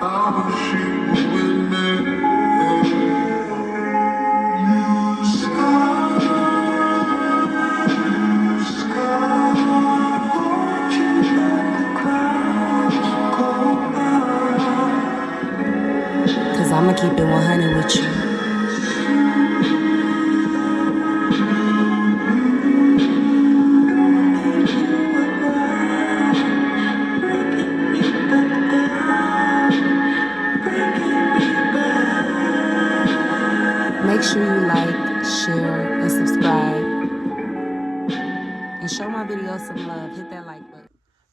Cause I'ma keep it 100 with you. Make sure you like, share, and subscribe. And show my videos some love. Hit that like button.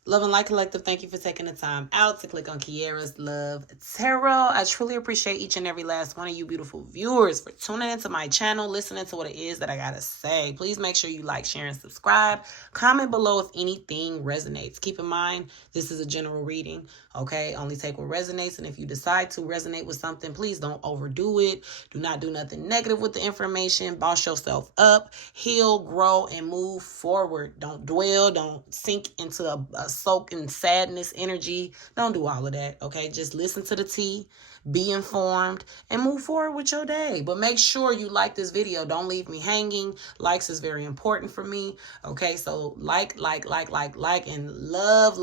Love and Light Collective, thank you for taking the time out to click on Kiarrah's Love Tarot. I truly appreciate each and every last one of you beautiful viewers for tuning into my channel, listening to what it is that I gotta say. Please make sure you like, share, and subscribe. Comment below if anything resonates. Keep in mind, this is a general reading, okay? Only take what resonates, and if you decide to resonate with something, please don't overdo it. Do not do nothing negative with the information. Boss yourself up, heal, grow, and move forward. Don't dwell, don't sink into a soak in sadness energy. Don't do all of that, okay? Just listen to the tea, be informed, and move forward with your day. But make sure you like this video. Don't leave me hanging. Likes is very important for me, okay? So like, and love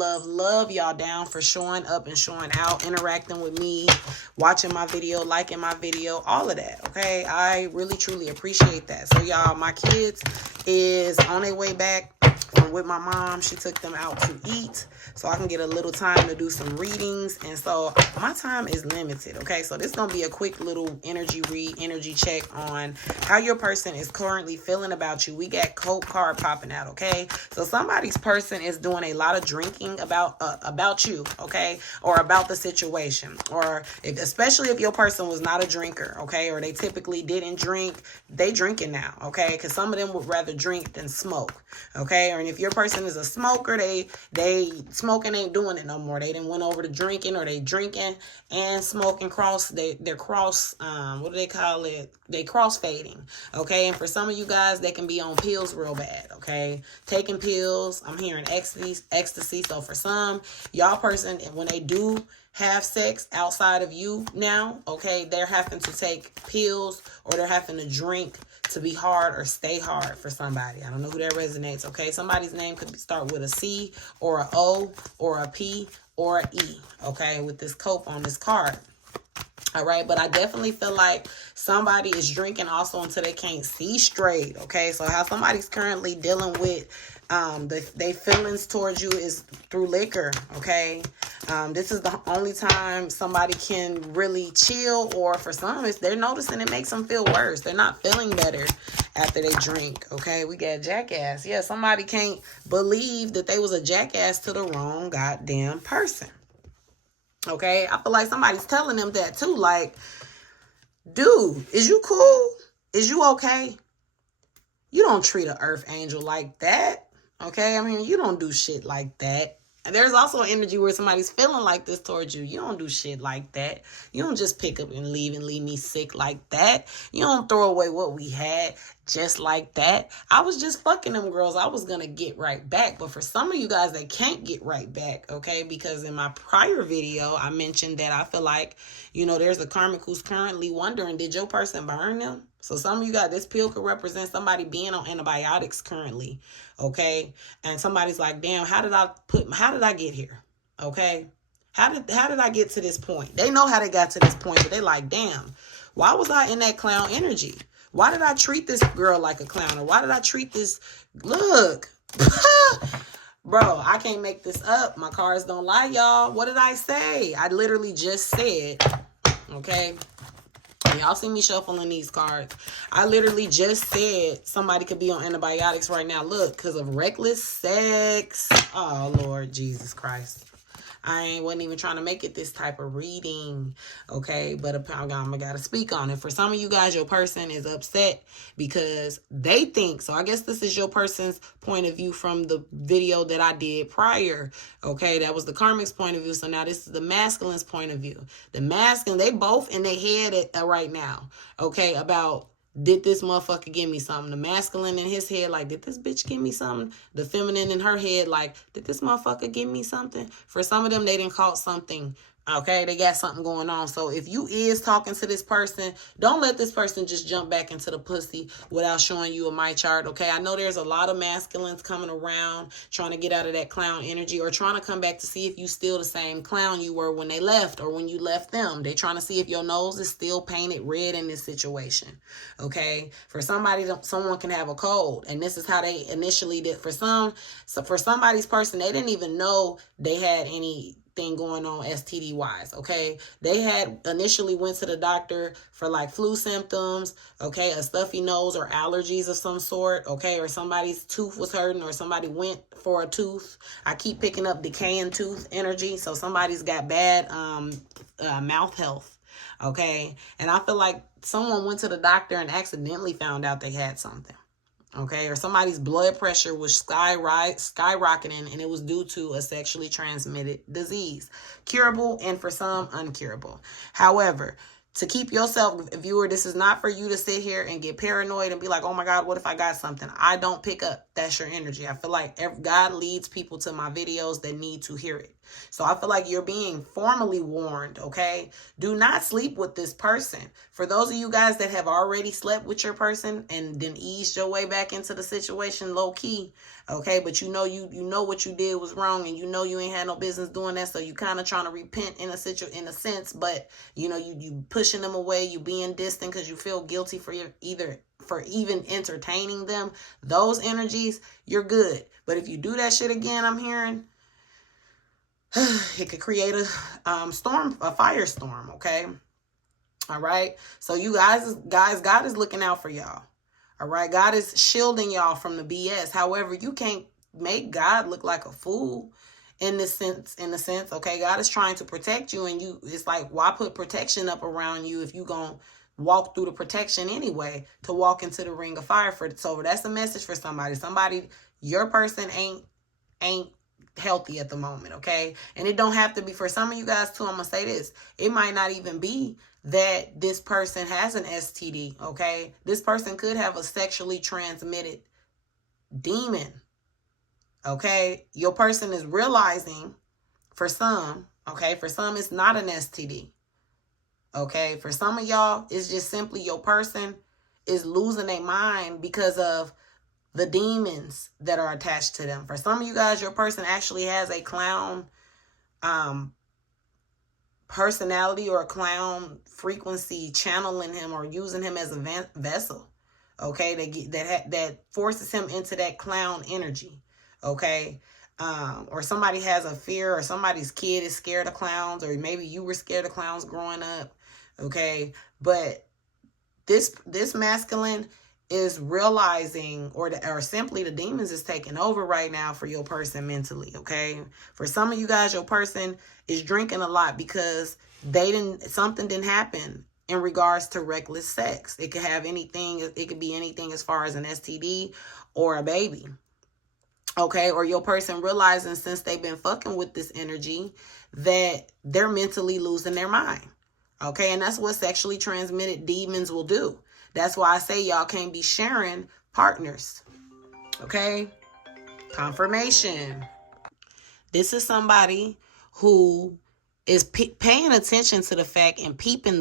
y'all down for showing up and showing out, interacting with me, watching my video, liking my video, all of that, okay? I really, truly appreciate that. So y'all, my kids is on their way back from with my mom. She took them out to eat so I can get a little time to do some readings. And so my time is limited, okay? So this is going to be a quick little energy check on how your person is currently feeling about you. We got Coke card popping out, okay? So somebody's person is doing a lot of drinking about you, okay? Or about the situation. Or especially if your person was not a drinker, okay? Or they typically didn't drink, they drinking now, okay? Because some of them would rather drink than smoke, okay? Or if your person is a smoker, they smoking ain't doing it no more. They didn't went over to drinking, or they drinking and smoking they're cross, what do they call it? They cross fading, okay? And for some of you guys, they can be on pills real bad, okay? Taking pills, I'm hearing ecstasy. So for some, y'all person, when they do have sex outside of you now, okay, they're having to take pills or they're having to drink to be hard or stay hard for somebody. I don't know who that resonates, okay? Somebody's name could start with a C or a O or a P or a E, okay, with this cope on this card. All right, but I definitely feel like somebody is drinking also until they can't see straight, okay? So how somebody's currently dealing with their feelings towards you is through liquor, okay? This is the only time somebody can really chill, or for some, they're noticing it makes them feel worse. They're not feeling better after they drink, okay? We got jackass. Yeah, somebody can't believe that they was a jackass to the wrong goddamn person. Okay, I feel like somebody's telling them that too. Like, dude, is you cool? Is you okay? You don't treat an earth angel like that. Okay, I mean, you don't do shit like that. And there's also an energy where somebody's feeling like this towards you. You don't do shit like that. You don't just pick up and leave me sick like that. You don't throw away what we had just like that. I was just fucking them girls. I was going to get right back. But for some of you guys that can't get right back, okay, because in my prior video, I mentioned that I feel like, you know, there's a karmic who's currently wondering, did your person burn them? So some of you guys, this pill could represent somebody being on antibiotics currently, okay? And somebody's like, damn, how did I get here? Okay? How did I get to this point? They know how they got to this point, but they like, damn, why was I in that clown energy? Why did I treat this girl like a clown? Or why did I treat this, look, bro, I can't make this up. My cards don't lie, y'all. What did I say? I literally just said, okay? Y'all see me shuffling these cards. I literally just said somebody could be on antibiotics right now. Look, because of reckless sex. Oh, Lord Jesus Christ. I wasn't even trying to make it this type of reading, okay? But I gotta speak on it. For some of you guys, your person is upset because they think, so I guess this is your person's point of view from the video that I did prior, okay? That was the karmic's point of view. So now this is the masculine's point of view. The masculine, they both in their head right now, okay, about, did this motherfucker give me something? The masculine in his head, like, did this bitch give me something? The feminine in her head, like, did this motherfucker give me something? For some of them, they didn't caught something Okay, they got something going on. So if you is talking to this person, don't let this person just jump back into the pussy without showing you a my chart. Okay, I know there's a lot of masculines coming around trying to get out of that clown energy, or trying to come back to see if you still the same clown you were when they left, or when you left them. They trying to see if your nose is still painted red in this situation. Okay, for somebody, someone can have a cold, and this is how they initially did. For somebody's person, they didn't even know they had anything going on STD wise. Okay, they had initially went to the doctor for like flu symptoms, okay, a stuffy nose or allergies of some sort, okay, or somebody's tooth was hurting, or somebody went for a tooth. I keep picking up decaying tooth energy, so somebody's got bad mouth health. Okay, and I feel like someone went to the doctor and accidentally found out they had something. Okay, or somebody's blood pressure was skyrocketing, and it was due to a sexually transmitted disease, curable and for some uncurable. However, to keep yourself, viewer, this is not for you to sit here and get paranoid and be like, oh my God, what if I got something? I don't pick up. That's your energy. I feel like God leads people to my videos that need to hear it. So I feel like you're being formally warned, okay? Do not sleep with this person. For those of you guys that have already slept with your person and then eased your way back into the situation low key, okay, but you know what you did was wrong, and you know you ain't had no business doing that, so you kind of trying to repent in a sense, but you know you pushing them away, you being distant because you feel guilty for even entertaining them. Those energies, you're good. But if you do that shit again, I'm hearing it could create a firestorm, okay? All right. So you guys, God is looking out for y'all. All right. God is shielding y'all from the BS. However, you can't make God look like a fool in the sense, okay? God is trying to protect you, and it's like, why put protection up around you if you gonna walk through the protection anyway, to walk into the ring of fire for it's over. That's a message for somebody. Your person ain't healthy at the moment, okay? And it don't have to be. For some of you guys too, I'm gonna say this, it might not even be that this person has an STD, okay? This person could have a sexually transmitted demon, okay? Your person is realizing, for some, okay, for some it's not an STD, okay? For some of y'all, it's just simply your person is losing their mind because of the demons that are attached to them. For some of you guys, your person actually has a clown personality, or a clown frequency channeling him, or using him as a vessel. Okay, that forces him into that clown energy. Okay, or somebody has a fear, or somebody's kid is scared of clowns, or maybe you were scared of clowns growing up. Okay, but this masculine is realizing, or simply the demons is taking over right now for your person mentally, okay? For some of you guys, your person is drinking a lot because something didn't happen in regards to reckless sex. It could be anything as far as an STD or a baby, okay? Or your person realizing, since they've been fucking with this energy, that they're mentally losing their mind, okay? And that's what sexually transmitted demons will do. That's why I say y'all can't be sharing partners. Okay? Confirmation. This is somebody who is paying attention to the fact and peeping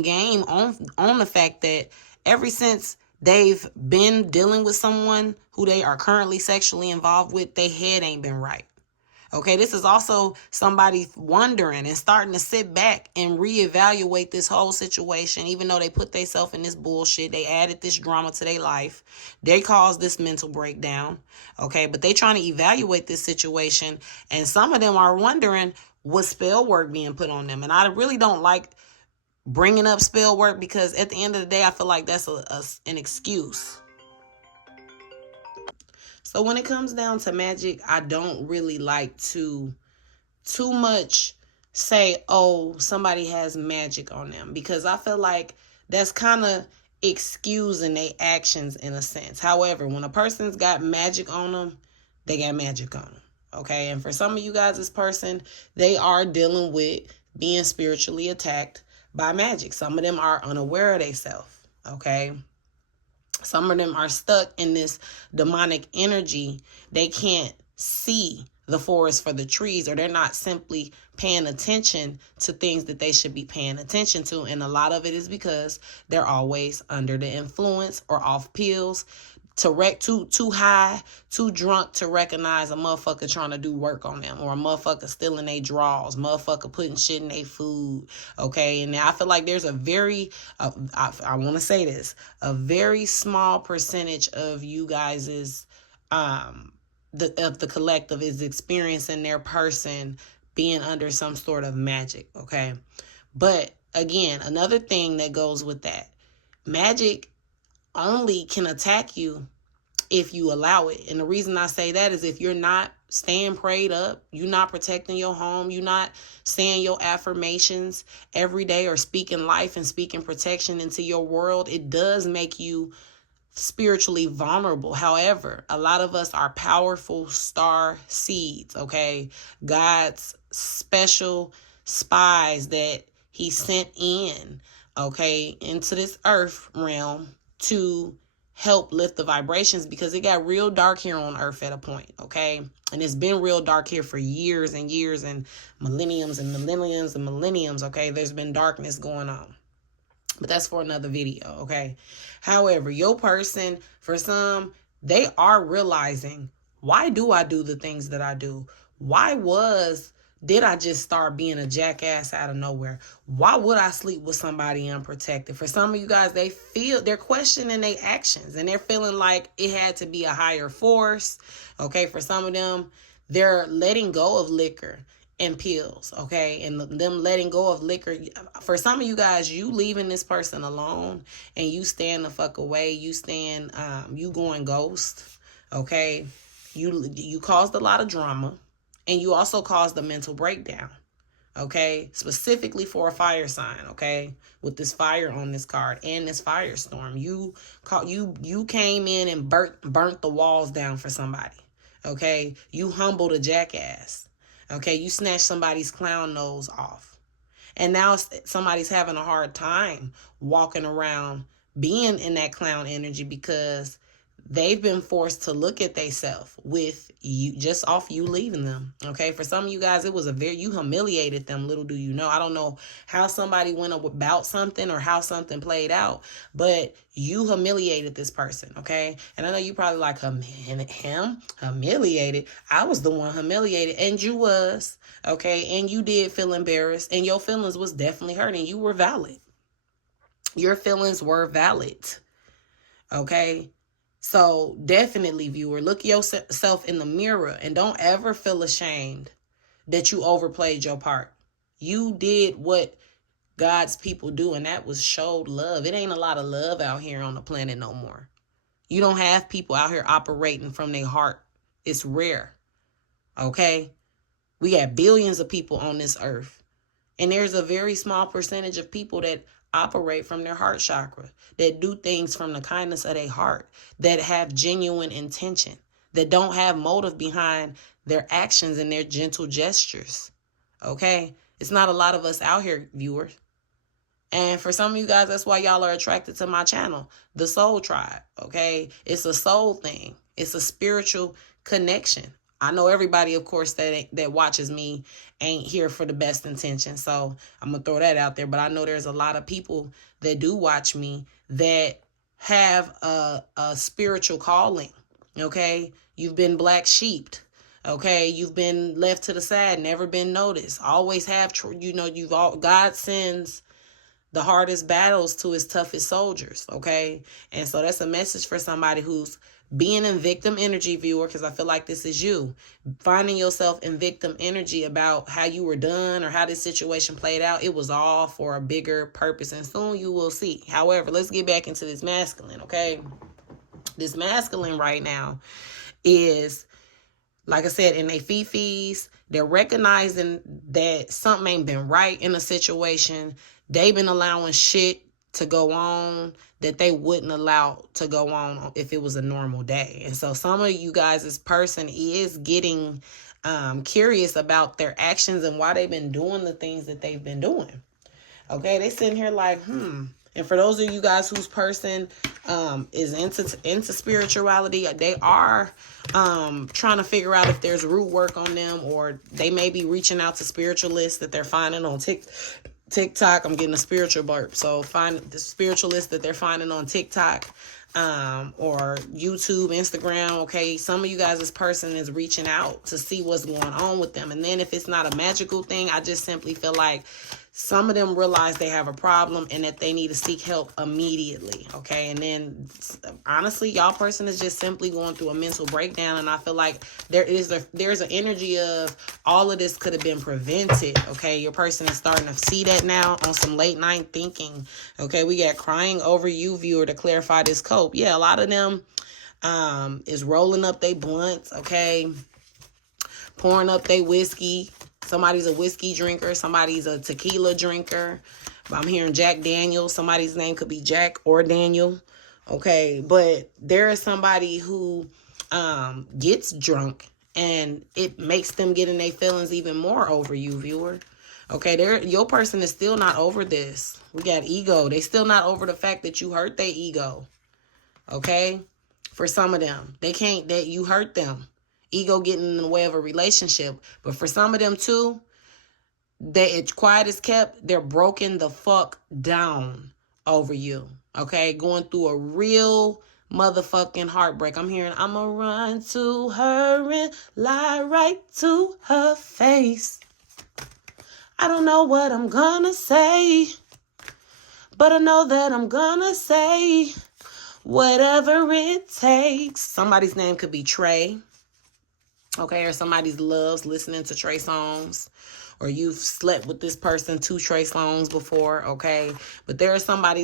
game on the fact that ever since they've been dealing with someone who they are currently sexually involved with, their head ain't been right. Okay, this is also somebody wondering and starting to sit back and reevaluate this whole situation, even though they put themselves in this bullshit. They added this drama to their life. They caused this mental breakdown. Okay, but they trying to evaluate this situation, and some of them are wondering, was spell work being put on them? And I really don't like bringing up spell work, because at the end of the day, I feel like that's an excuse. So when it comes down to magic, I don't really like to too much say, oh, somebody has magic on them, because I feel like that's kind of excusing their actions in a sense. However, when a person's got magic on them, they got magic on them. Okay. And for some of you guys, this person, they are dealing with being spiritually attacked by magic. Some of them are unaware of themselves. Okay. Some of them are stuck in this demonic energy. They can't see, the forest for the trees, or they're not simply paying attention to things that they should be paying attention to. And a lot of it is because they're always under the influence or off pills, too high, too drunk to recognize a motherfucker trying to do work on them, or a motherfucker stealing their drawers, motherfucker putting shit in their food. Okay, and I feel like there's a very, I want to say this, a very small percentage of you guys's, the collective is experiencing their person being under some sort of magic. Okay, but again, another thing that goes with that, magic only can attack you if you allow it. And the reason I say that is if you're not staying prayed up, you're not protecting your home, you're not saying your affirmations every day or speaking life and speaking protection into your world, it does make you spiritually vulnerable. However, a lot of us are powerful star seeds, okay? God's special spies that he sent in, okay, into this earth realm to help lift the vibrations, because it got real dark here on earth at a point, okay? And it's been real dark here for years and years and millenniums and millenniums and millenniums, okay? There's been darkness going on. But that's for another video, okay? However, your person, for some, they are realizing, why do I do the things that I do? Did I just start being a jackass out of nowhere? Why would I sleep with somebody unprotected? For some of you guys, they're questioning their actions and they're feeling like it had to be a higher force. Okay, for some of them, they're letting go of liquor and pills, okay? And them letting go of liquor. For some of you guys, you leaving this person alone and you staying the fuck away. You going ghost, okay? You caused a lot of drama. And you also caused a mental breakdown, okay? Specifically for a fire sign, okay? With this fire on this card and this firestorm. You came in and burnt the walls down for somebody, okay? You humbled a jackass, okay? You snatched somebody's clown nose off. And now somebody's having a hard time walking around being in that clown energy because they've been forced to look at themselves with you, just off you leaving them. Okay. For some of you guys, you humiliated them. Little do you know. I don't know how somebody went about something or how something played out, but you humiliated this person. Okay. And I know you probably like him humiliated. I was the one humiliated, and you was, okay. And you did feel embarrassed, and your feelings was definitely hurting. You were valid. Your feelings were valid. Okay. So definitely, viewer, look yourself in the mirror and don't ever feel ashamed that you overplayed your part. You did what God's people do, and that was showed love. It ain't a lot of love out here on the planet no more. You don't have people out here operating from their heart. It's rare. Okay? We got billions of people on this earth, and there's a very small percentage of people that operate from their heart chakra, that do things from the kindness of their heart, that have genuine intention, that don't have motive behind their actions and their gentle gestures. Okay? It's not a lot of us out here, viewers. And for some of you guys, that's why y'all are attracted to my channel, the Soul Tribe. Okay? It's a soul thing. It's a spiritual connection. I know everybody, of course, that watches me ain't here for the best intention. So I'm going to throw that out there. But I know there's a lot of people that do watch me that have a spiritual calling. Okay. You've been black sheeped. Okay. You've been left to the side, never been noticed. Always have, God sends the hardest battles to his toughest soldiers. Okay. And so that's a message for somebody who's being in victim energy, viewer, because I feel like this is you. Finding yourself in victim energy about how you were done or how this situation played out. It was all for a bigger purpose, and soon you will see. However, let's get back into this masculine, okay? This masculine right now is, like I said, in their fifis. They're recognizing that something ain't been right in a situation. They've been allowing shit to go on that they wouldn't allow to go on if it was a normal day. And so some of you guys, this person is getting curious about their actions and why they've been doing the things that they've been doing. Okay, they sitting here like, And for those of you guys whose person is into spirituality. They are trying to figure out if there's root work on them, or they may be reaching out to spiritualists that they're finding on TikTok. I'm getting a spiritual burp. So find the spiritualists that they're finding on TikTok or YouTube, Instagram. Okay, some of you guys, this person is reaching out to see what's going on with them. And then if it's not a magical thing, I just simply feel like some of them realize they have a problem and that they need to seek help immediately. Okay, and then honestly, y'all person is just simply going through a mental breakdown, and I feel like there's an energy of all of this could have been prevented. Okay, your person is starting to see that now on some late night thinking. Okay, we got crying over you, viewer, to clarify this cope. Yeah, a lot of them is rolling up they blunts. Okay, pouring up they whiskey. Somebody's a whiskey drinker. Somebody's a tequila drinker. I'm hearing Jack Daniel. Somebody's name could be Jack or Daniel. Okay, but there is somebody who gets drunk and it makes them get in their feelings even more over you, viewer. Okay, your person is still not over this. We got ego. They still not over the fact that you hurt their ego. Okay, for some of them, that you hurt them. Ego getting in the way of a relationship. But for some of them too, it's quiet as kept, they're broken the fuck down over you. Okay, going through a real motherfucking heartbreak. I'm hearing, I'ma run to her and lie right to her face. I don't know what I'm gonna say, but I know that I'm gonna say whatever it takes. Somebody's name could be Trey. Okay, or somebody loves listening to Trey songs, or you've slept with this person to Trey songs before, okay? But there is somebody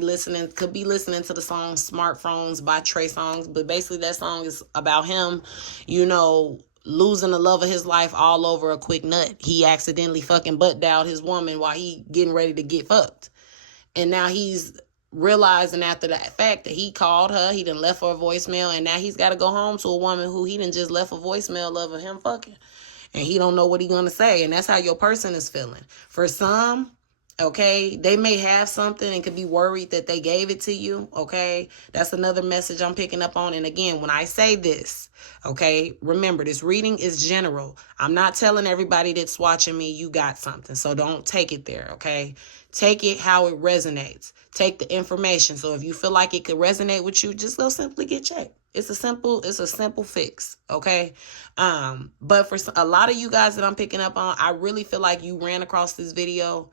could be listening to the song Smartphones by Trey Songz, but basically that song is about him, losing the love of his life all over a quick nut. He accidentally fucking butt dialed his woman while he getting ready to get fucked. And now he's realizing after that fact that he called her, he done left her a voicemail, and now he's got to go home to a woman who he done just left a voicemail of him fucking. And he don't know what he gonna say, and that's how your person is feeling. For some, okay, they may have something and could be worried that they gave it to you, okay? That's another message I'm picking up on. And again, when I say this, okay, remember, this reading is general. I'm not telling everybody that's watching me you got something, so don't take it there, okay? Take it how it resonates. Take the information. So if you feel like it could resonate with you, just go simply get checked. It's a simple fix, okay? But for a lot of you guys that I'm picking up on, I really feel like you ran across this video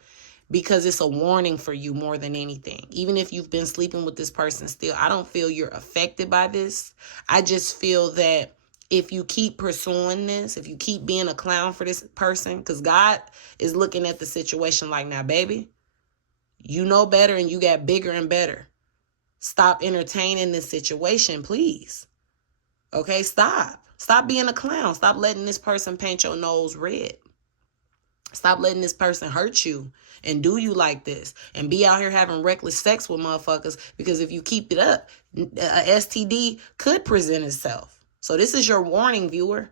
because it's a warning for you more than anything. Even if you've been sleeping with this person still, I don't feel you're affected by this. I just feel that if you keep pursuing this, if you keep being a clown for this person, because God is looking at the situation like, now, baby, you know better and you got bigger and better. Stop entertaining this situation, please. Okay, stop. Stop being a clown. Stop letting this person paint your nose red. Stop letting this person hurt you and do you like this and be out here having reckless sex with motherfuckers, because if you keep it up, a STD could present itself. So this is your warning, viewer.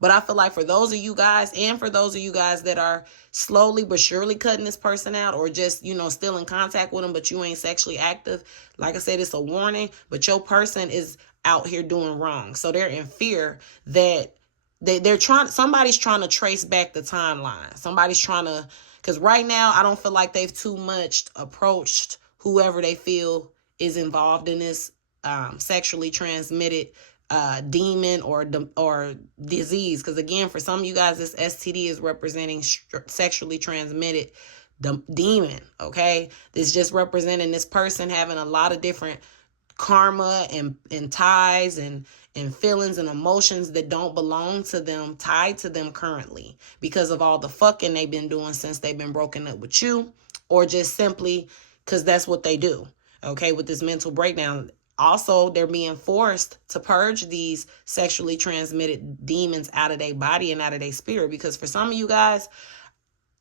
But I feel like for those of you guys, and for those of you guys that are slowly but surely cutting this person out, or just, still in contact with them, but you ain't sexually active, like I said, it's a warning, but your person is out here doing wrong. So they're in fear that somebody's trying to trace back the timeline. Somebody's trying to, because right now I don't feel like they've too much approached whoever they feel is involved in this sexually transmitted demon or disease. Because again, for some of you guys, this STD is representing sexually transmitted demon. Okay, this just representing this person having a lot of different karma and ties and feelings and emotions that don't belong to them, tied to them currently because of all the fucking they've been doing since they've been broken up with you, or just simply because that's what they do. Okay, with this mental breakdown. Also, they're being forced to purge these sexually transmitted demons out of their body and out of their spirit, because for some of you guys,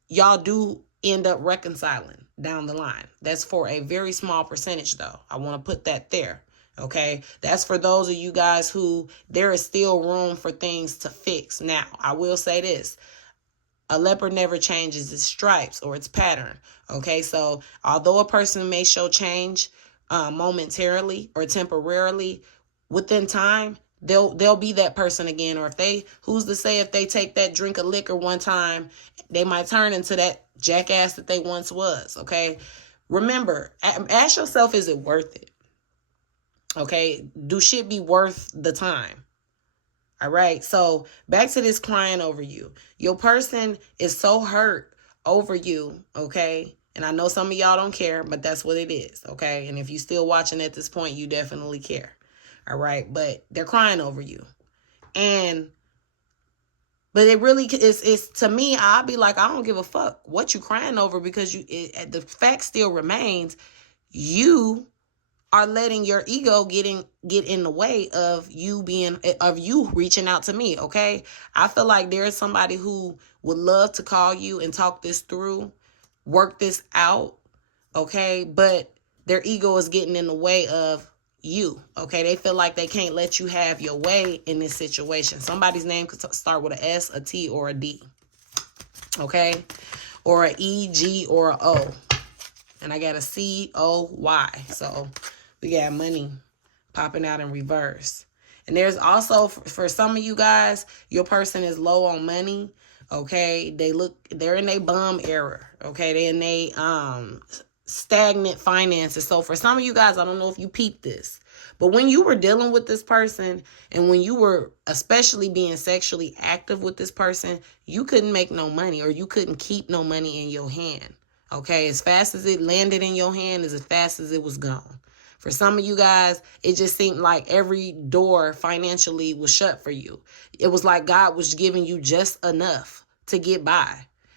y'all do end up reconciling down the line. That's for a very small percentage, though. I want to put that there. Okay, that's for those of you guys who there is still room for things to fix. Now, I will say this. A leopard never changes its stripes or its pattern. Okay, so although a person may show change momentarily or temporarily, within time, they'll be that person again. Or who's to say if they take that drink of liquor one time, they might turn into that jackass that they once was. Okay. Remember, ask yourself, is it worth it? Okay. Do shit be worth the time? All right. So back to this crying over you. Your person is so hurt over you. Okay. And I know some of y'all don't care, but that's what it is. Okay. And if you're still watching at this point, you definitely care. All right. But they're crying over you. But it really is, to me, I'll be like, I don't give a fuck what you crying over, because the fact still remains, you are letting your ego get in the way of you reaching out to me. Okay. I feel like there's somebody who would love to call you and talk this through, work this out. Okay. But their ego is getting in the way of you. Okay. They feel like they can't let you have your way in this situation. Somebody's name could start with an S, a T, or a D. Okay. Or an E, G, or an O. And I got a C-O-Y. So we got money popping out in reverse. And there's also, for some of you guys, your person is low on money. Okay. They're in a bum era. Okay. They're in a stagnant finances. So for some of you guys, I don't know if you peeped this, but when you were dealing with this person, and when you were especially being sexually active with this person, you couldn't make no money, or you couldn't keep no money in your hand. Okay. As fast as it landed in your hand is as fast as it was gone. For some of you guys, it just seemed like every door financially was shut for you. It was like God was giving you just enough to get by.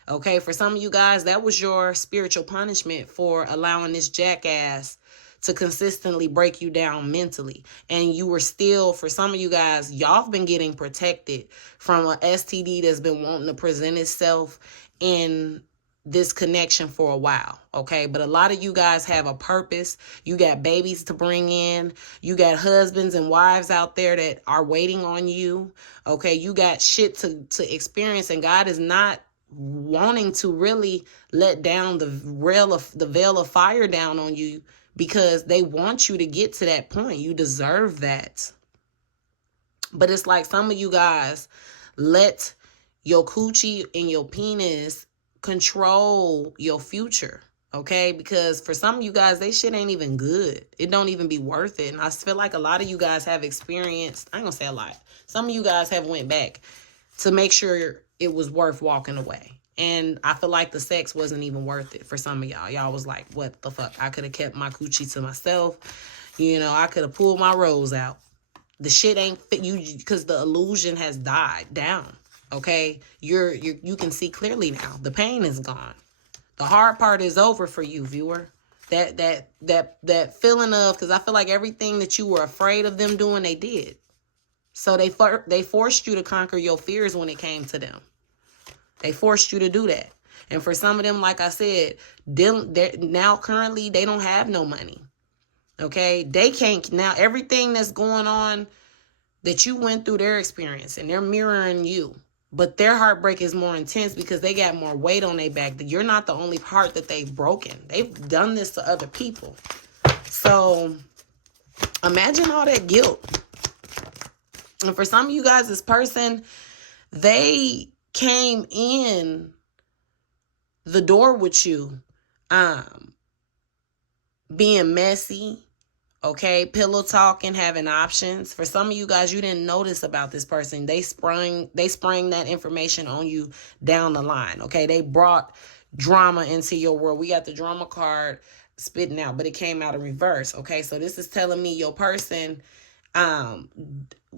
Okay, for some of you guys, that was your spiritual punishment for allowing this jackass to consistently break you down mentally. And you were still, for some of you guys, y'all have been getting protected from an STD that's been wanting to present itself in this connection for a while. Okay, but a lot of you guys have a purpose. You got babies to bring in. You got husbands and wives out there that are waiting on you. Okay, you got shit to experience, and God is not wanting to really let down the veil of fire down on you, because they want you to get to that point. You deserve that. But it's like some of you guys let your coochie and your penis control your future. Okay, because for some of you guys, they shit ain't even good. It don't even be worth it. And I feel like a lot of you guys have experienced, I ain't gonna say a lot, some of you guys have went back to make sure it was worth walking away. And I feel like the sex wasn't even worth it for some of y'all. Y'all was like, what the fuck? I could have kept my coochie to myself. You know, I could have pulled my rose out. The shit ain't fit you, because the illusion has died down. Okay? You can see clearly now. The pain is gone. The hard part is over for you, viewer. That feeling of, because I feel like everything that you were afraid of them doing, they did. So they forced you to conquer your fears when it came to them. They forced you to do that. And for some of them, like I said, now currently they don't have no money. Okay? They can't, now everything that's going on that you went through, their experience, and they're mirroring you. But their heartbreak is more intense because they got more weight on their back. You're not the only heart that they've broken. They've done this to other people. So imagine all that guilt. And for some of you guys, this person, they came in the door with you, being messy, okay, pillow talking, having options. For some of you guys, you didn't notice about this person. They sprang that information on you down the line, okay? They brought drama into your world. We got the drama card spitting out, but it came out in reverse, okay? So this is telling me your person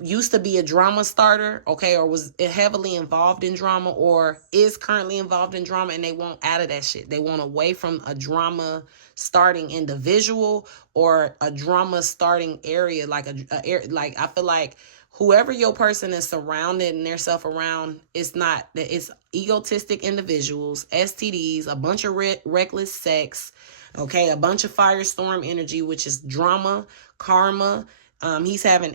used to be a drama starter, okay, or was heavily involved in drama, or is currently involved in drama, and they want out of that shit. They want away from a drama starting individual or a drama starting area, like like I feel like whoever your person is surrounded and their self around, it's egotistic individuals, STDs, a bunch of reckless sex, okay, a bunch of firestorm energy, which is drama, karma. He's having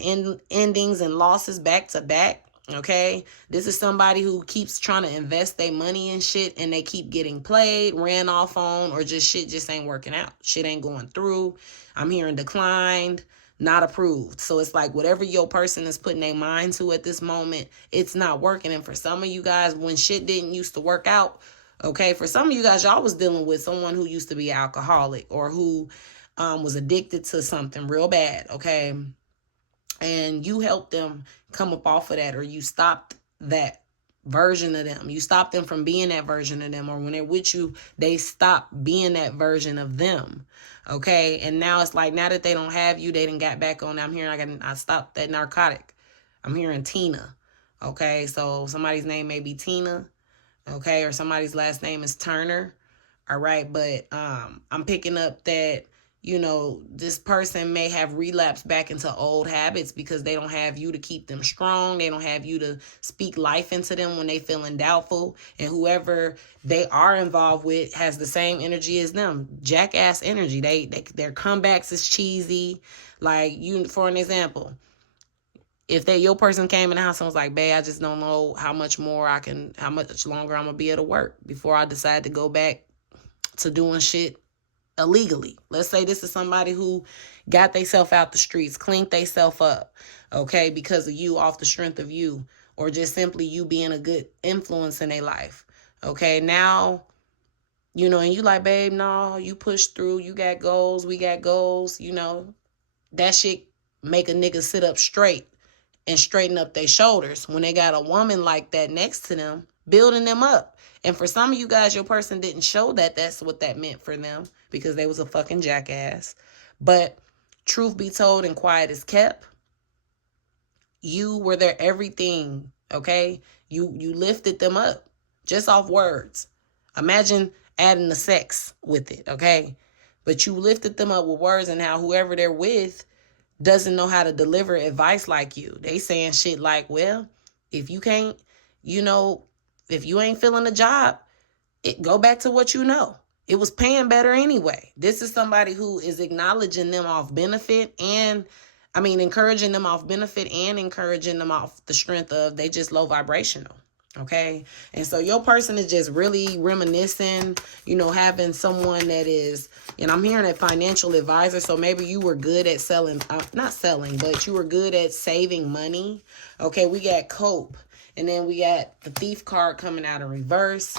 endings and losses back to back. Okay, this is somebody who keeps trying to invest their money in shit and they keep getting played, ran off on, or just shit just ain't working out. Shit ain't going through. I'm hearing declined, not approved. So it's like whatever your person is putting their mind to at this moment, it's not working. And for some of you guys, when shit didn't used to work out, okay, for some of you guys, y'all was dealing with someone who used to be alcoholic or who was addicted to something real bad, okay? And you helped them come up off of that, or you stopped that version of them. You stopped them from being that version of them, or when they're with you, they stop being that version of them. Okay, and now it's like, now that they don't have you, they done got back on. I'm hearing I stopped that narcotic. I'm hearing Tina. Okay, so somebody's name may be Tina. Okay, or somebody's last name is Turner. All right, but I'm picking up that, you know, this person may have relapsed back into old habits because they don't have you to keep them strong. They don't have you to speak life into them when they feeling doubtful. And whoever they are involved with has the same energy as them. Jackass energy. Their comebacks is cheesy. Like, you, for an example, if your person came in the house and was like, babe, I just don't know how much longer I'm going to be able to work before I decide to go back to doing shit illegally. Let's say this is somebody who got themselves out the streets, cleaned themselves up, okay, because of you, off the strength of you, or just simply you being a good influence in their life. Okay, now, you know, and you like, babe, no, you push through, you got goals, we got goals, you know, that shit make a nigga sit up straight and straighten up their shoulders when they got a woman like that next to them, building them up. And for some of you guys, your person didn't show that that's what that meant for them because they was a fucking jackass. But truth be told and quiet is kept, you were their everything, okay? You lifted them up just off words. Imagine adding the sex with it, okay? But you lifted them up with words, and how whoever they're with doesn't know how to deliver advice like you. They saying shit like, well, if you can't, you know, if you ain't feeling a job, go back to what you know. It was paying better anyway. This is somebody who is acknowledging them off benefit and, encouraging them off benefit and encouraging them off the strength of they just low vibrational. Okay. And so your person is just really reminiscing, you know, having someone that is, and I'm hearing a financial advisor. So maybe you were good at not selling, but you were good at saving money. Okay. We got cope. And then we got the thief card coming out in reverse.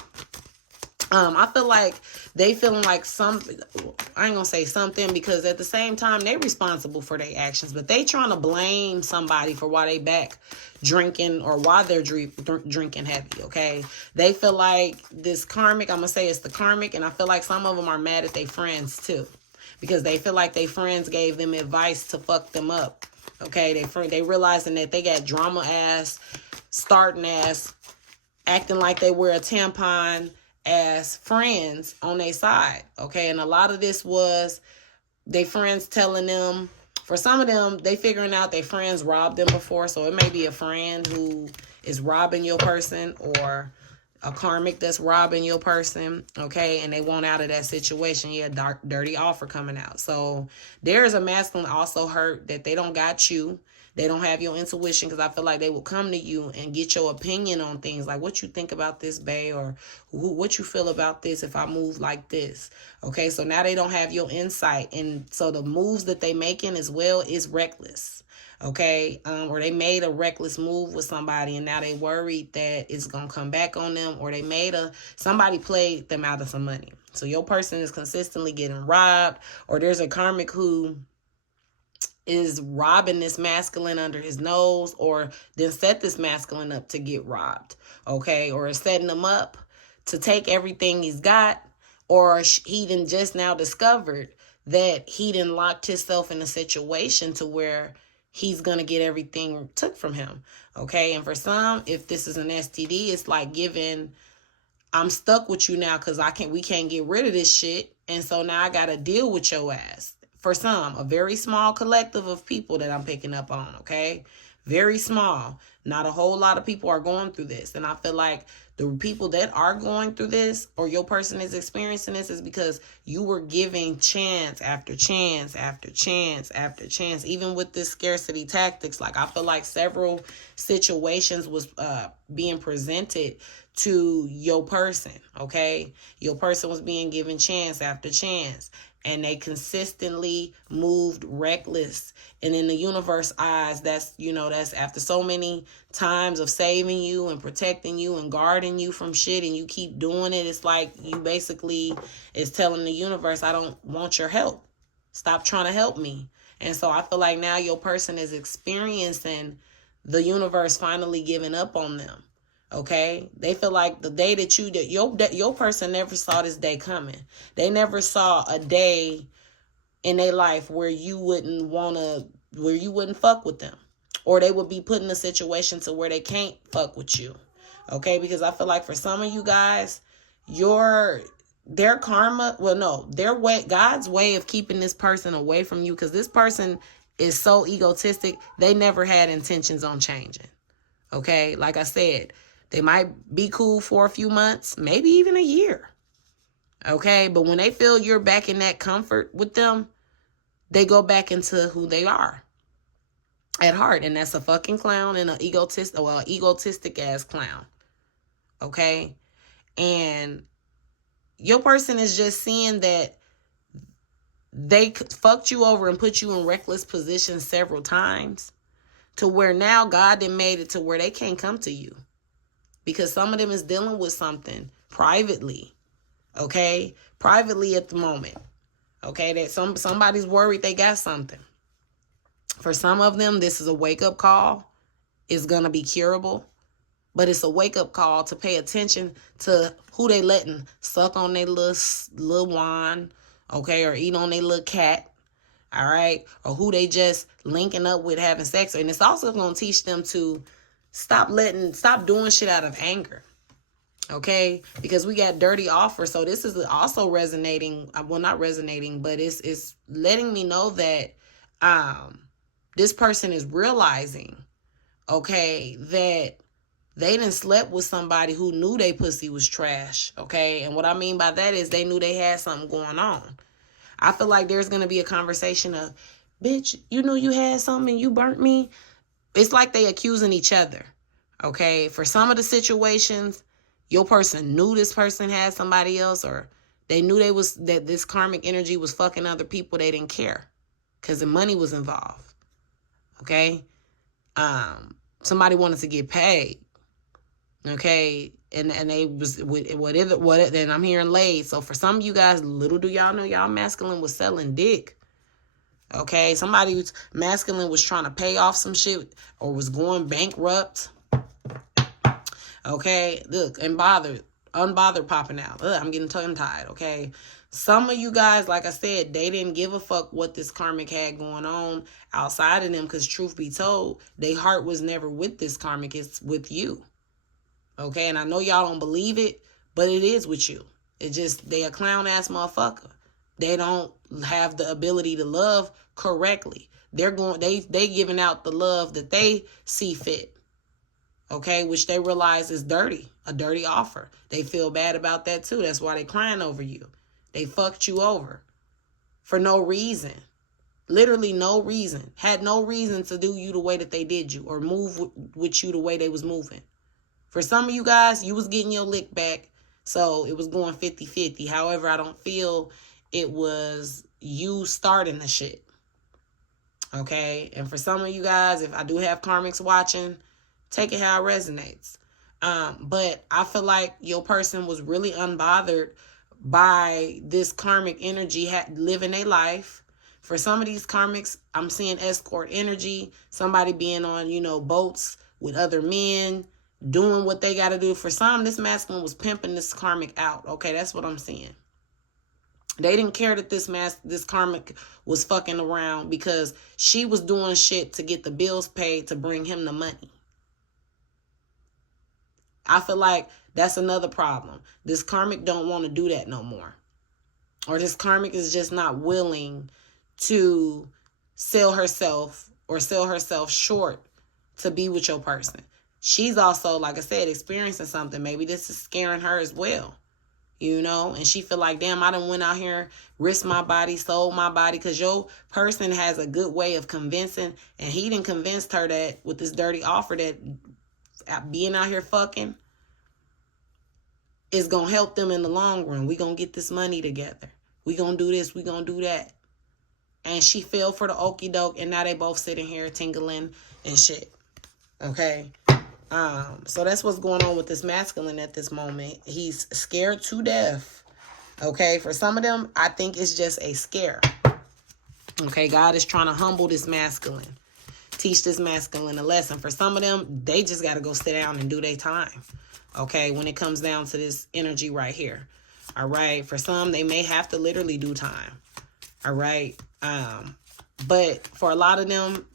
I feel like they feeling like I ain't gonna say something, because at the same time, they responsible for their actions, but they trying to blame somebody for why they back drinking or why they're drinking heavy, okay? They feel like this karmic, I'm gonna say it's the karmic, and I feel like some of them are mad at their friends too, because they feel like their friends gave them advice to fuck them up, okay? They realizing that they got drama ass, starting ass, acting like they wear a tampon as friends on their side, okay? And a lot of this was their friends telling them, for some of them, they figuring out their friends robbed them before, so it may be a friend who is robbing your person or a karmic that's robbing your person, okay? And they want out of that situation. Yeah, dirty offer coming out. So there is a masculine also hurt that they don't got you. They don't have your intuition, because I feel like they will come to you and get your opinion on things like what you think about this, babe, or what you feel about this if I move like this. Okay, so now they don't have your insight. And so the moves that they making as well is reckless. Okay, or they made a reckless move with somebody and now they worried that it's going to come back on them, or somebody played them out of some money. So your person is consistently getting robbed, or there's a karmic who is robbing this masculine under his nose, or then set this masculine up to get robbed, okay? Or is setting him up to take everything he's got, or he done just now discovered that he done locked himself in a situation to where he's going to get everything took from him, okay? And for some, if this is an STD, it's like I'm stuck with you now because we can't get rid of this shit, and so now I got to deal with your ass. For some, a very small collective of people that I'm picking up on, okay? Very small. Not a whole lot of people are going through this. And I feel like the people that are going through this, or your person is experiencing this, is because you were giving chance after chance after chance after chance. Even with this scarcity tactics, like I feel like several situations was being presented to your person, okay? Your person was being given chance after chance, and they consistently moved reckless. And in the universe eyes, that's, you know, that's after so many times of saving you and protecting you and guarding you from shit, and you keep doing it. It's like you basically is telling the universe, I don't want your help. Stop trying to help me. And so I feel like now your person is experiencing the universe finally giving up on them. Okay, they feel like the day that your person never saw this day coming. They never saw a day in their life where you wouldn't fuck with them, or they would be put in a situation to where they can't fuck with you. Okay, because I feel like for some of you guys, their karma, well, no, their way, God's way of keeping this person away from you, because this person is so egotistic, they never had intentions on changing. Okay, like I said, they might be cool for a few months, maybe even a year. Okay, but when they feel you're back in that comfort with them, they go back into who they are at heart. And that's a fucking clown and an egotistic ass clown. Okay, and your person is just seeing that they fucked you over and put you in reckless positions several times, to where now God done made it to where they can't come to you. Because some of them is dealing with something privately, okay? Privately at the moment, okay? That somebody's worried they got something. For some of them, this is a wake-up call. It's going to be curable. But it's a wake-up call to pay attention to who they letting suck on their little wine, okay? Or eat on their little cat, all right? Or who they just linking up with having sex. And it's also going to teach them to stop doing shit out of anger. Okay? Because we got dirty offers. So this is also resonating. Well, not resonating, but it's letting me know that this person is realizing, okay, that they done slept with somebody who knew they pussy was trash. Okay? And what I mean by that is they knew they had something going on. I feel like there's going to be a conversation of, bitch, you knew you had something and you burnt me. It's like they accusing each other, okay? For some of the situations, your person knew this person had somebody else, or they knew that this karmic energy was fucking other people. They didn't care because the money was involved, okay? Somebody wanted to get paid, okay? And they was whatever. Then I'm hearing laid. So for some of you guys, little do y'all know, y'all masculine was selling dick. Okay, somebody who's masculine was trying to pay off some shit or was going bankrupt. Okay, look, unbothered popping out. Ugh, I'm getting tongue-tied, okay? Some of you guys, like I said, they didn't give a fuck what this karmic had going on outside of them, because truth be told, their heart was never with this karmic. It's with you. Okay, and I know y'all don't believe it, but it is with you. It's just they a clown-ass motherfucker. They don't have the ability to love correctly. They giving out the love that they see fit. Okay, which they realize is dirty, a dirty offer. They feel bad about that too. That's why they crying over you. They fucked you over for no reason. Literally no reason. Had no reason to do you the way that they did you, or move with you the way they was moving. For some of you guys, you was getting your lick back, so it was going 50-50. However, I don't feel it was you starting the shit. Okay? And for some of you guys, if I do have karmics watching, take it how it resonates. But I feel like your person was really unbothered by this karmic energy living their life. For some of these karmics, I'm seeing escort energy, somebody being on, boats with other men, doing what they got to do. For some, this masculine was pimping this karmic out. Okay, that's what I'm seeing. They didn't care that this karmic was fucking around, because she was doing shit to get the bills paid to bring him the money. I feel like that's another problem. This karmic don't want to do that no more. Or this karmic is just not willing to sell herself or sell herself short to be with your person. She's also, like I said, experiencing something. Maybe this is scaring her as well. You know, and she feel like, damn, I done went out here, risked my body, sold my body, because your person has a good way of convincing, and he done convinced her that with this dirty offer that being out here fucking is going to help them in the long run. We going to get this money together. We going to do this. We going to do that. And she fell for the okie doke, and now they both sitting here tingling and shit. Okay? So that's what's going on with this masculine at this moment. He's scared to death. Okay? For some of them, I think it's just a scare. Okay? God is trying to humble this masculine. Teach this masculine a lesson. For some of them, they just got to go sit down and do their time. Okay? When it comes down to this energy right here. All right? For some, they may have to literally do time. All right? But for a lot of them,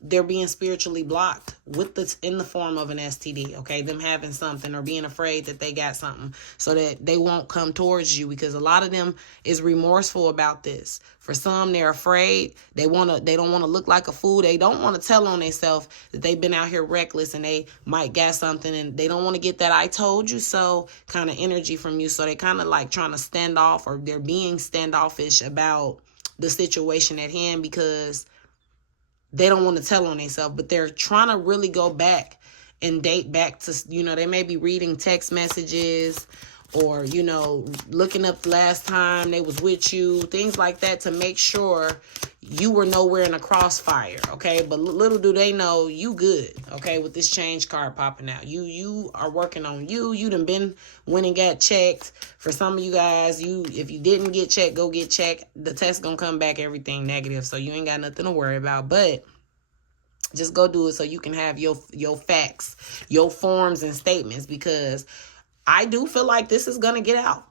they're being spiritually blocked with this in the form of an STD, okay? Them having something or being afraid that they got something so that they won't come towards you, because a lot of them is remorseful about this. For some, they're afraid. They don't want to look like a fool. They don't want to tell on themselves that they've been out here reckless and they might get something, and they don't want to get that I told you so kind of energy from you. So they kind of like trying to stand off, or they're being standoffish about the situation at hand because they don't want to tell on themselves, but they're trying to really go back and date back to, you know, they may be reading text messages or, you know, looking up the last time they was with you, things like that, to make sure you were nowhere in a crossfire, okay? But little do they know you good, okay, with this change card popping out. You are working on you. You done went and got checked. For some of you guys, if you didn't get checked, go get checked. The test gonna come back everything negative, so you ain't got nothing to worry about. But just go do it so you can have your facts, your forms and statements, because I do feel like this is gonna get out,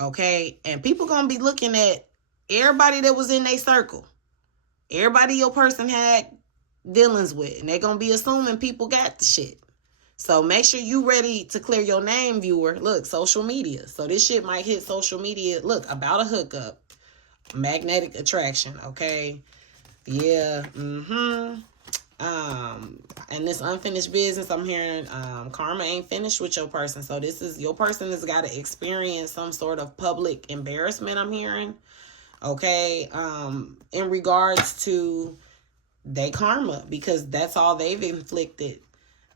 okay? And people gonna be looking at everybody that was in their circle, everybody your person had dealings with, and they gonna be assuming people got the shit. So make sure you ready to clear your name, viewer. Look, social media. So this shit might hit social media. Look, about a hookup, magnetic attraction, okay? Yeah, and this unfinished business, I'm hearing karma ain't finished with your person. So this is, your person has got to experience some sort of public embarrassment, I'm hearing. Okay, in regards to their karma, because that's all they've inflicted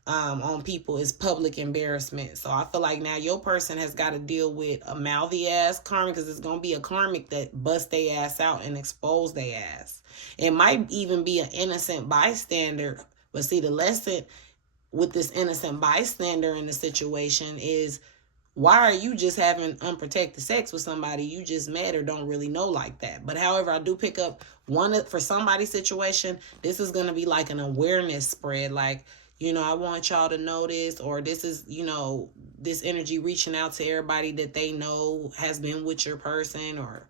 on people is public embarrassment. So I feel like now your person has got to deal with a mouthy ass karma, because it's going to be a karmic that bust their ass out and expose their ass. It might even be an innocent bystander. But see, the lesson with this innocent bystander in the situation is, why are you just having unprotected sex with somebody you just met or don't really know like that? But however, I do pick up for somebody's situation, this is going to be like an awareness spread. Like, you know, I want y'all to know this, or this is, you know, this energy reaching out to everybody that they know has been with your person, or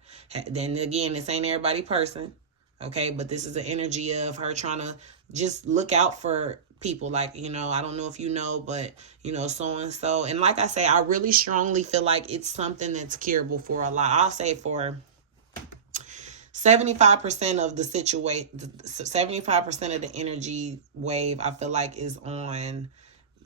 then again, this ain't everybody person. Okay, but this is the energy of her trying to just look out for people. Like, you know, I don't know if you know, but, you know, so-and-so. And like I say, I really strongly feel like it's something that's curable for a lot. I'll say for 75% of the situation, 75% of the energy wave, I feel like is on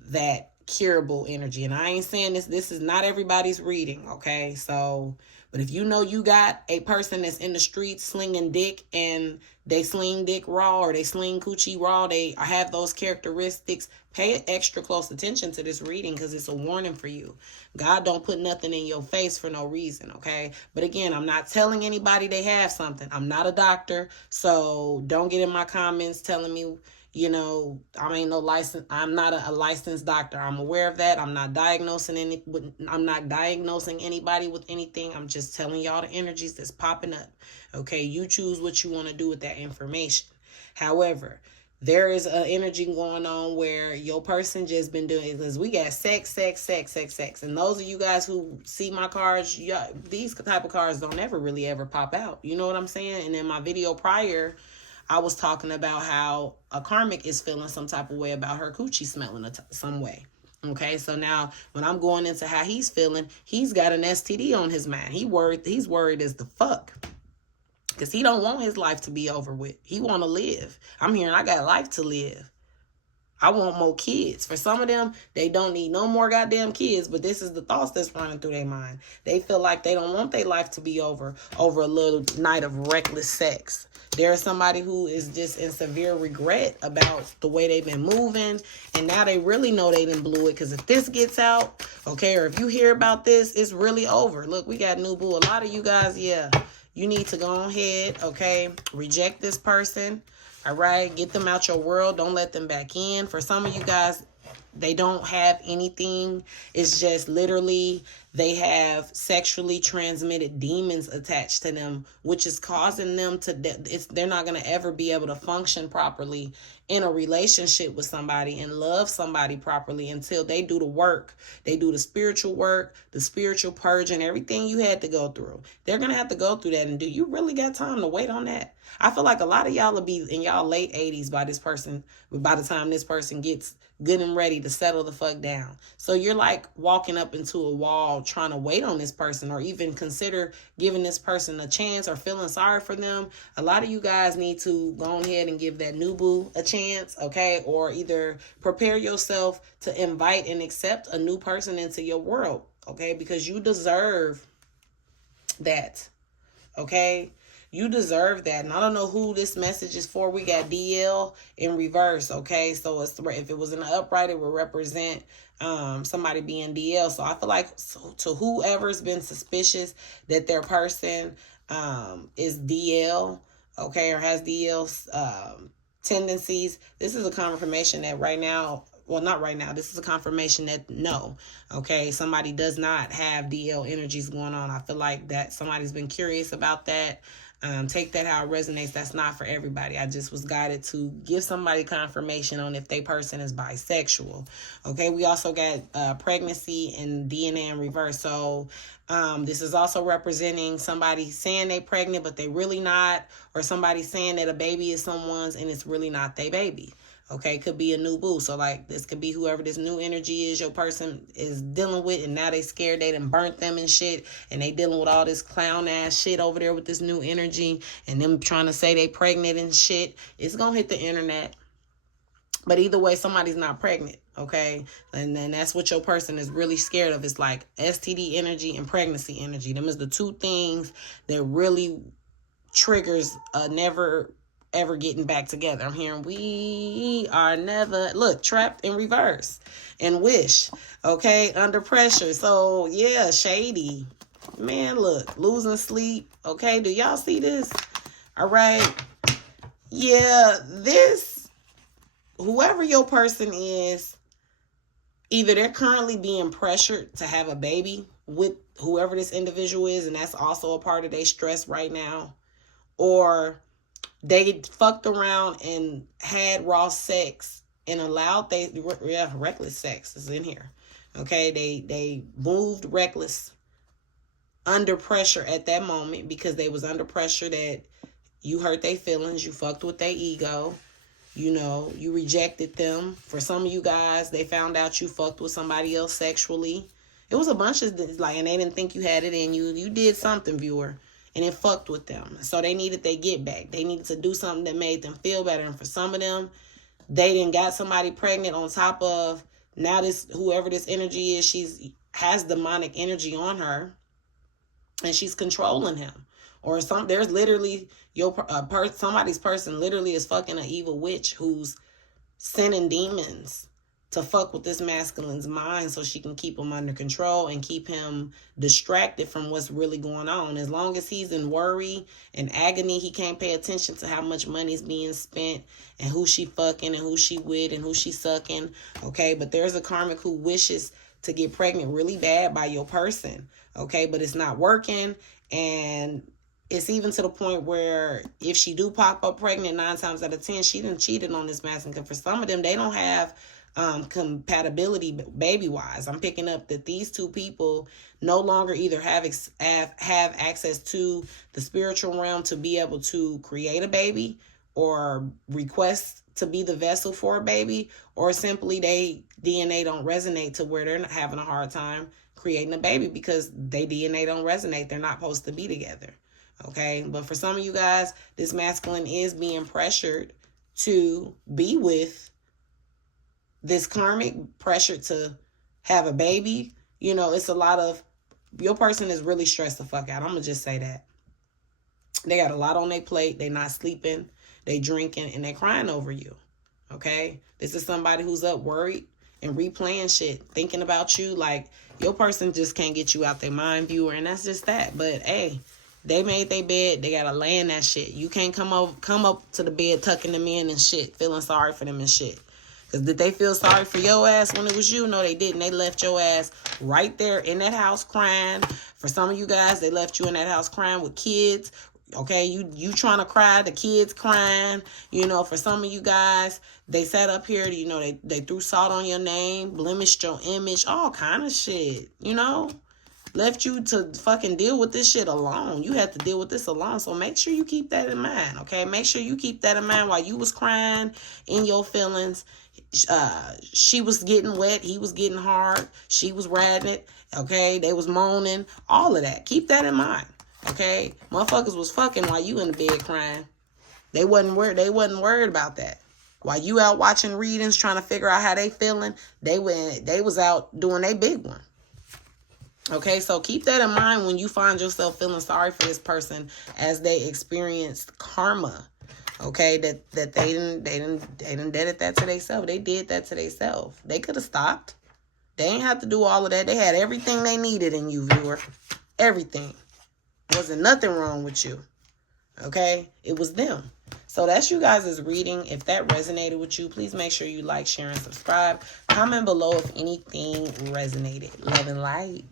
that curable energy. And I ain't saying this is not everybody's reading, okay? So, but if you know you got a person that's in the streets slinging dick, and they sling dick raw, or they sling coochie raw, they have those characteristics, pay extra close attention to this reading, because it's a warning for you. God don't put nothing in your face for no reason, okay? But again, I'm not telling anybody they have something. I'm not a doctor, so don't get in my comments telling me, you know, I'm not a licensed doctor. I'm aware of that. I'm not diagnosing anybody with anything. I'm just telling y'all the energies that's popping up. Okay, you choose what you want to do with that information. However, there is an energy going on where your person just been doing it, because we got sex. And those of you guys who see my cards, these type of cards don't ever really ever pop out. You know what I'm saying? And in my video prior, I was talking about how a karmic is feeling some type of way about her coochie smelling some way. Okay, so now when I'm going into how he's feeling, he's got an STD on his mind. He's worried as the fuck, because he don't want his life to be over with. He want to live. I'm hearing I got a life to live. I want more kids. For some of them, they don't need no more goddamn kids, but this is the thoughts that's running through their mind. They feel like they don't want their life to be over a little night of reckless sex. There's somebody who is just in severe regret about the way they've been moving, and now they really know they didn't blew it, because if this gets out, okay, or if you hear about this, it's really over. Look, we got new boo. A lot of you guys, yeah, you need to go ahead, okay, reject this person. All right, get them out your world. Don't let them back in. For some of you guys, they don't have anything. It's just literally they have sexually transmitted demons attached to them, which is causing them to, they're not going to ever be able to function properly in a relationship with somebody and love somebody properly until they do the work. They do the spiritual work, the spiritual purge, and everything you had to go through. They're going to have to go through that. And do you really got time to wait on that? I feel like a lot of y'all will be in y'all late 80s by the time this person gets good and ready to settle the fuck down. So you're like walking up into a wall trying to wait on this person, or even consider giving this person a chance or feeling sorry for them. A lot of you guys need to go ahead and give that new boo a chance, okay? Or either prepare yourself to invite and accept a new person into your world, okay? Because you deserve that, okay? You deserve that. And I don't know who this message is for. We got DL in reverse, okay? So it's, if it was in the upright, it would represent somebody being DL. So I feel like to whoever's been suspicious that their person is DL, okay, or has DL tendencies, this is a confirmation that right now, well, not right now, this is a confirmation that no, okay, somebody does not have DL energies going on. I feel like that somebody's been curious about that. Take that how it resonates. That's not for everybody. I just was guided to give somebody confirmation on if they person is bisexual. Okay, we also got pregnancy and DNA in reverse. So this is also representing somebody saying they pregnant, but they really not, or somebody saying that a baby is someone's and it's really not their baby. Okay, could be a new boo. So like this could be whoever this new energy is your person is dealing with, and now they scared they done burnt them and shit, and they dealing with all this clown ass shit over there with this new energy, and them trying to say they pregnant and shit. It's gonna hit the internet. But either way, somebody's not pregnant, okay? And then that's what your person is really scared of. It's like STD energy and pregnancy energy. Them is the two things that really triggers a never ever getting back together. I'm hearing we are never, look, trapped in reverse and wish, okay, under pressure. So yeah, shady, man. Look, losing sleep, okay? Do y'all see this? All right, yeah, this, whoever your person is, either they're currently being pressured to have a baby with whoever this individual is, and that's also a part of their stress right now, or they fucked around and had raw sex and allowed reckless sex is in here. Okay, they moved reckless under pressure at that moment because they was under pressure that you hurt their feelings, you fucked with their ego, you know, you rejected them. For some of you guys, they found out you fucked with somebody else sexually. It was a bunch of like, and they didn't think you had it in you. You did something, viewer, and it fucked with them. So they needed their get back. They needed to do something that made them feel better. And for some of them, they didn't got somebody pregnant on top of, now this, whoever this energy is, has demonic energy on her, and she's controlling him. Or there's literally somebody's person literally is fucking an evil witch who's sending demons to fuck with this masculine's mind so she can keep him under control and keep him distracted from what's really going on. As long as he's in worry and agony, he can't pay attention to how much money's being spent and who she fucking and who she with and who she sucking. Okay, but there's a karmic who wishes to get pregnant really bad by your person. Okay, but it's not working, and it's even to the point where if she do pop up pregnant 9 times out of 10, she done cheated on this masculine. For some of them, they don't have compatibility baby wise. I'm picking up that these two people no longer either have access to the spiritual realm to be able to create a baby, or request to be the vessel for a baby, or simply they DNA don't resonate to where they're not having a hard time creating a baby because they DNA don't resonate. They're not supposed to be together. Okay, but for some of you guys, this masculine is being pressured to be with this karmic pressure to have a baby, you know, it's a lot of, your person is really stressed the fuck out. I'm going to just say that. They got a lot on their plate. They not sleeping. They drinking and they crying over you. Okay? This is somebody who's up worried and replaying shit, thinking about you. Like, your person just can't get you out their mind, viewer, and that's just that. But, hey, they made their bed. They got to lay in that shit. You can't come up to the bed tucking them in and shit, feeling sorry for them and shit. Because did they feel sorry for your ass when it was you? No, they didn't. They left your ass right there in that house crying. For some of you guys, they left you in that house crying with kids. Okay, you trying to cry, the kids crying. You know, for some of you guys, they sat up here, you know, they threw salt on your name, blemished your image, all kind of shit, you know. Left you to fucking deal with this shit alone. You had to deal with this alone. So make sure you keep that in mind, okay? Make sure you keep that in mind while you was crying in your feelings. She was getting wet. He was getting hard. She was riding it, okay? They was moaning. All of that. Keep that in mind, okay? Motherfuckers was fucking while you in the bed crying. They wasn't worried about that. While you out watching readings, trying to figure out how they feeling, they was out doing their big one. Okay, so keep that in mind when you find yourself feeling sorry for this person as they experienced karma. Okay, that they didn't did that to themselves. They did that to themselves. They could have stopped. They ain't have to do all of that. They had everything they needed in you, viewer. Everything. Wasn't nothing wrong with you. Okay, it was them. So that's you guys' reading. If that resonated with you, please make sure you like, share, and subscribe. Comment below if anything resonated. Love and light.